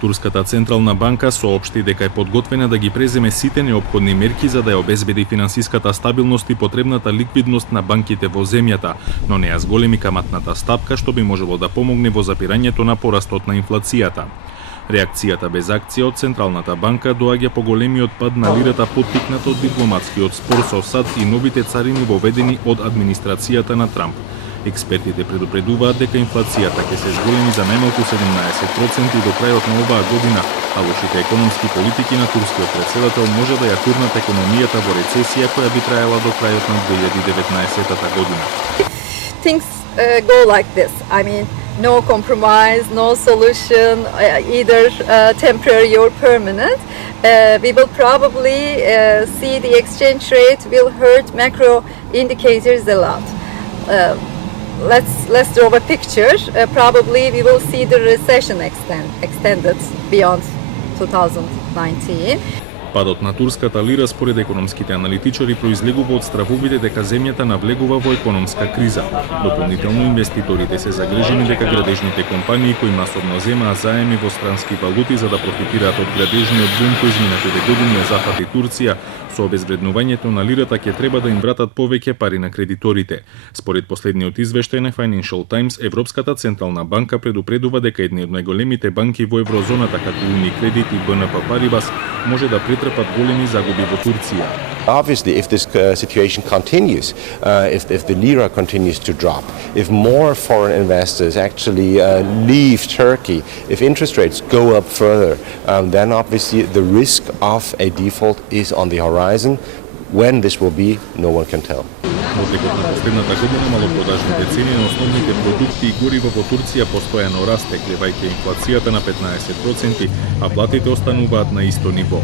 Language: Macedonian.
Турската централна банка соопшти дека е подготвена да ги преземе сите неопходни мерки за да ја обезбеди финансиската стабилност и потребната ликвидност на банките во земјата, но не ја зголеми каматната стапка што би можело да помогне во запирањето на порастот на инфлацијата. Реакцијата без акција од Централната банка доаѓа по големиот пад на лирата поттикнат од дипломатскиот спор со САД и новите царини воведени од администрацијата на Трамп. Експертите предупредуваат дека инфлацијата ќе се зголеми за најмалку 17% до крајот на оваа година, а лошите економски политики на турскиот претседател може да ја турнат економијата во рецесија која би траела до крајот на 2019 година. Things go like this. I mean, no compromise, no solution, either temporary or permanent. We will probably see the exchange rate will hurt macro indicators a lot. Let's draw a picture. Probably we will see the recession extended beyond 2019. Падот на турската лира според економските аналитичари произлегува од стравовите дека земјата навлегува во економска криза. Дополнително инвеститорите се загрижени дека градежните компании кои масовно земаат заеми во странски валути за да профитираат од градежниот бум кој изминатите години ја зафати Турција, со обезвреднувањето на лирата ќе треба да им вратат повеќе пари на кредиторите. Според последниот извештај на Financial Times, Европската централна банка предупредува дека едни од најголемите банки во еврозоната како Unicredit и BNP Paribas може да претрпат големи загуби во Турција. Obviously, if this situation continues, if the lira continues to drop, if more foreign investors actually leave Turkey, if interest rates go up further, then obviously the risk of a default is on the horizon. When this will be, no one can tell. Во текот на последната година малопродажните цени на основните продукти и горива во Турција постојано расте, клевајќи инфлацијата на 15%, а платите остануваат на исто ниво.